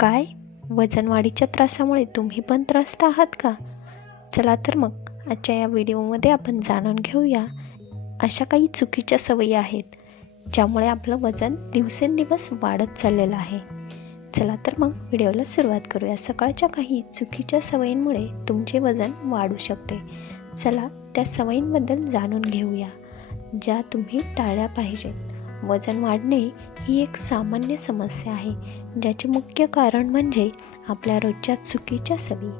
काय? वजनवाढीच्या त्रासामुळे तुम्ही पण त्रस्त आहात का? चला तर मग आजच्या या व्हिडिओमध्ये आपण जाणून घेऊया अशा काही चुकीच्या सवयी आहेत ज्यामुळे आपलं वजन दिवसेंदिवस वाढत चाललेलं आहे. चला तर मग व्हिडिओला सुरुवात करूया. सकाळच्या काही चुकीच्या सवयींमुळे तुमचे वजन वाढू शकते. चला त्या सवयींबद्दल जाणून घेऊया ज्या तुम्ही टाळल्या पाहिजेत. वजन वाढणे ही एक सामान्य समस्या आहे ज्याचे मुख्य कारण म्हणजे आपल्या रोजच्या चुकीच्या सवयी.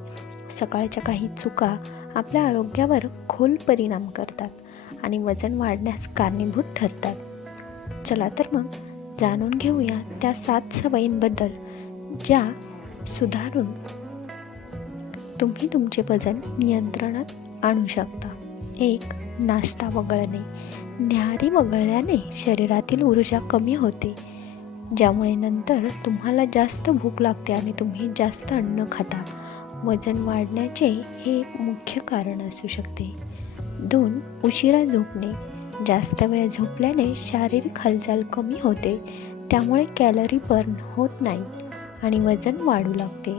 सकाळच्या काही चुका आपल्या आरोग्यावर खोल परिणाम करतात आणि वजन वाढण्यास कारणीभूत ठरतात. चला तर मग जाणून घेऊया त्या सात सवयींबद्दल ज्या सुधारून तुम्ही तुमचे वजन नियंत्रणात आणू शकता. एक नाश्ता वगळणे. न्याहारी वगळल्याने शरीरातील ऊर्जा कमी होते ज्यामुळे नंतर तुम्हाला जास्त भूक लागते आणि तुम्ही जास्त अन्न खाता. वजन वाढण्याचे हे एक मुख्य कारण असू शकते. दोन उशिरा झोपणे. जास्त वेळ झोपल्याने शारीरिक हालचाल कमी होते त्यामुळे कॅलरी बर्न होत नाहीत आणि वजन वाढू लागते.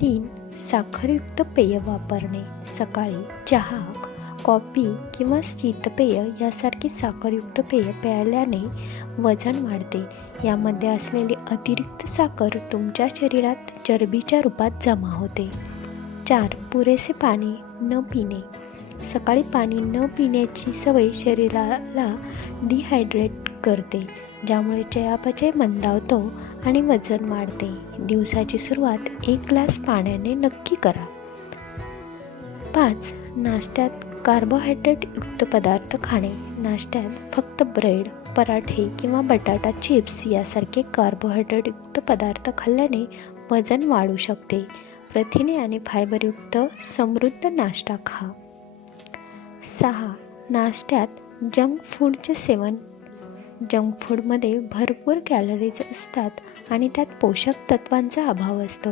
तीन साखरयुक्त पेय वापरणे. सकाळी चहा कॉफी किंवा शीतपेय यासारखी साखरयुक्त पेय प्यायल्याने वजन वाढते. यामध्ये असलेली अतिरिक्त साखर तुमच्या शरीरात चरबीच्या रूपात जमा होते. चार पुरेसे पाणी न पिणे. सकाळी पाणी न पिण्याची सवय शरीराला डिहायड्रेट करते ज्यामुळे चयापचय मंदावतो आणि वजन वाढते. दिवसाची सुरुवात एक ग्लास पाण्याने नक्की करा. पाच नाश्त्यात कार्बोहायड्रेटयुक्त पदार्थ खाणे नाश्त्यात फक्त ब्रेड पराठे किंवा बटाटा चिप्स यासारखे कार्बोहायड्रेटयुक्त पदार्थ खाल्ल्याने वजन वाढू शकते. प्रथिने आणि फायबरयुक्त समृद्ध नाश्ता खा. सहा. नाश्त्यात जंक फूडचे सेवन. जंक फूडमध्ये भरपूर कॅलरीज असतात आणि त्यात पोषक तत्वांचा अभाव असतो.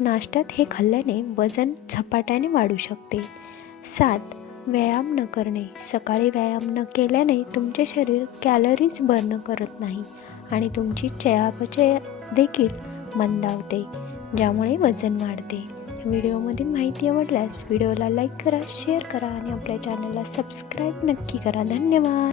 नाश्त्यात हे खाल्ल्याने वजन झपाट्याने वाढू शकते. सात. व्यायाम न करणे. सकाळी व्यायाम न केल्याने तुमचे शरीर कॅलरीज बर्न करत नाही आणि तुमची चयापचय देखील मंदावते ज्यामुळे वजन वाढते. व्हिडिओमधील माहिती आवडल्यास व्हिडिओला लाईक करा शेअर करा आणि आपल्या चॅनलला सबस्क्राईब नक्की करा. धन्यवाद!